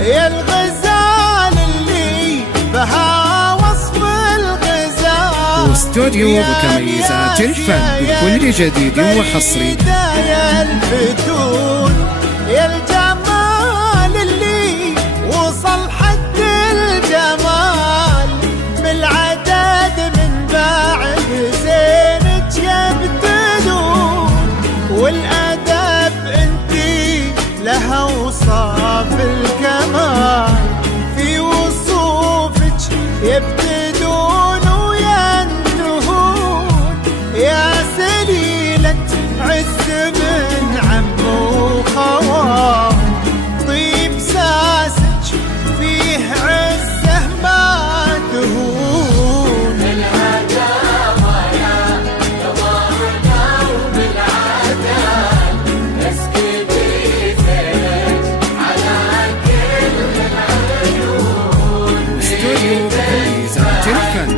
يا الغزال اللي بها وصف الغزال واستوديو بكميزات الفن بكل جديد وحصري. يا الفتون يا الجمال اللي وصل حد الجمال بالعدد من بعد زينك يبتدون والأدب انتي لها وصاف الكمال في وصوفك يبتدون وينتهون يا سليلة عز من عم وخوال طيب ساسك فيه عزه ما تهون الهداوة يا قمرنا وبالعدل اسكت بيزك على كل العيون. واستوديو بكميزات الفن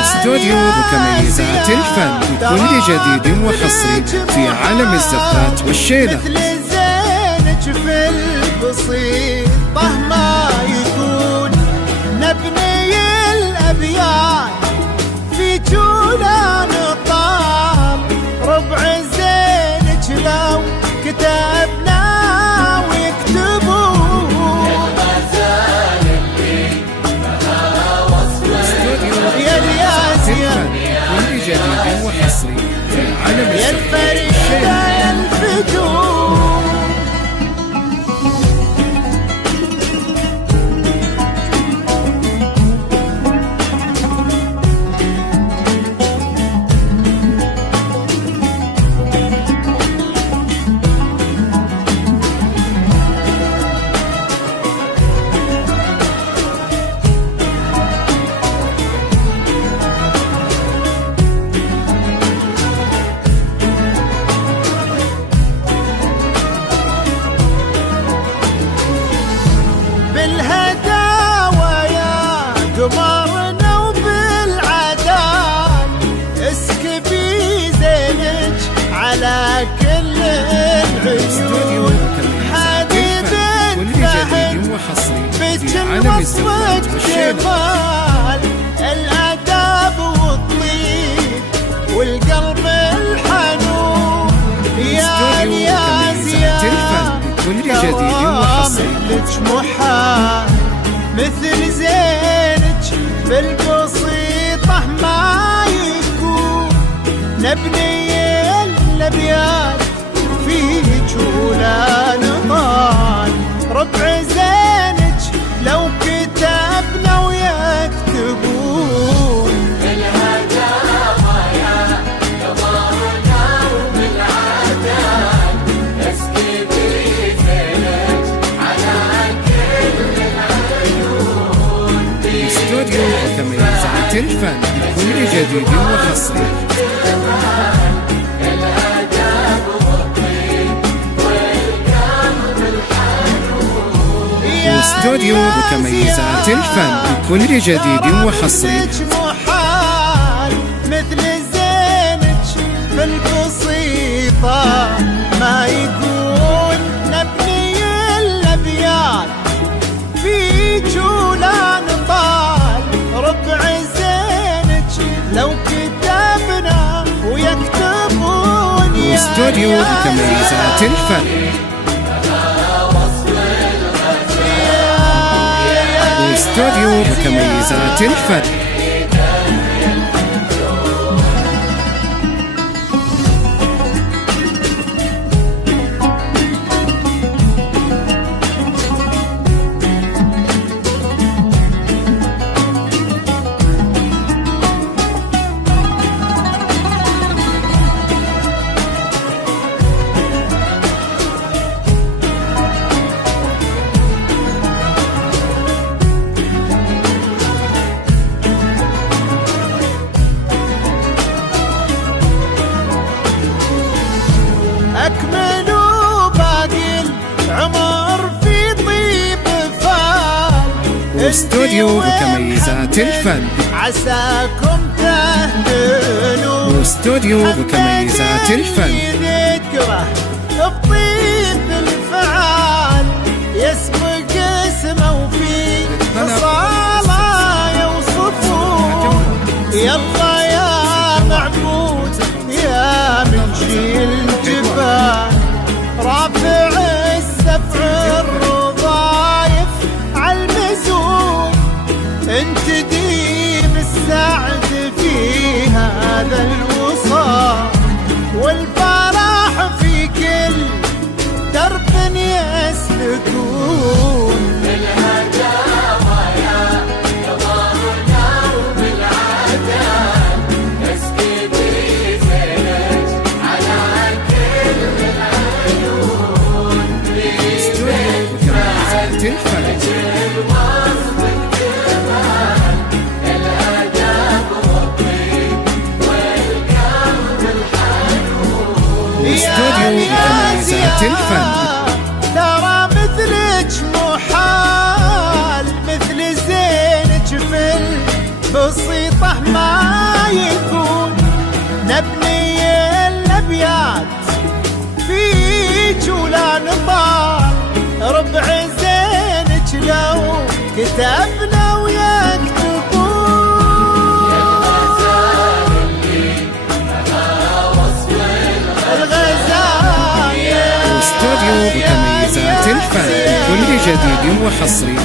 استوديو بكميزات الفن بكل جديد وحصري في عالم الزفات والشيلة. مثل زينك في البسيطة ما يكون نبني الأبيات في جولا نطال ربع زينك لو كتبنا ويكتبون كل جديد وحصري في عالم يا الفريدة يا الفتون. بالهداوة يا قمرنا وبالعدال اسكبي زينك على كل العيون حبيب الفهد بك المصمد جمال الأدب والطيب والقلب الحنون يا نياز يا كل جديد وحصري مثلك محال مثل زينك بالبسيطة ما يكون نبني الأبيات في جولا نضال ربع زينك لو كتبنا ويكتبون الهداوة يا قمرنا وبالعدل اسكت بيزك على كل العيون. استوديو بكميزات الفن بكل جديد وحصري. استوديو بكميزات الفن بكل جديد وحصري. محال مثل زينك في البسيطة ما يكون واستوديو بتميزات الفن. واستوديو بتميزات الفن. أكملوا باقي العمر في طيب فال. واستوديو بتميزات الفن. عساكم تهدنوا. واستوديو بتميزات الفن. ذكره بطيب الفعال يسبق اسمه في خصاله يوصفون. يلا يا معبود يا منشي الجبال رافع السبع الرضايف عالمزون. انت ديم السعد في هذا الوصال والفرح في كل درب يسلكون. واستوديو بتميزات الفن. ترى مثلك محال مثل زينك في البسيطة ما يكون. نبني الأبيات فيك ولا نطال ربع زينك لو كتبنا ويكتبون. واستوديو بتميزات الفن بكل جديد وحصري.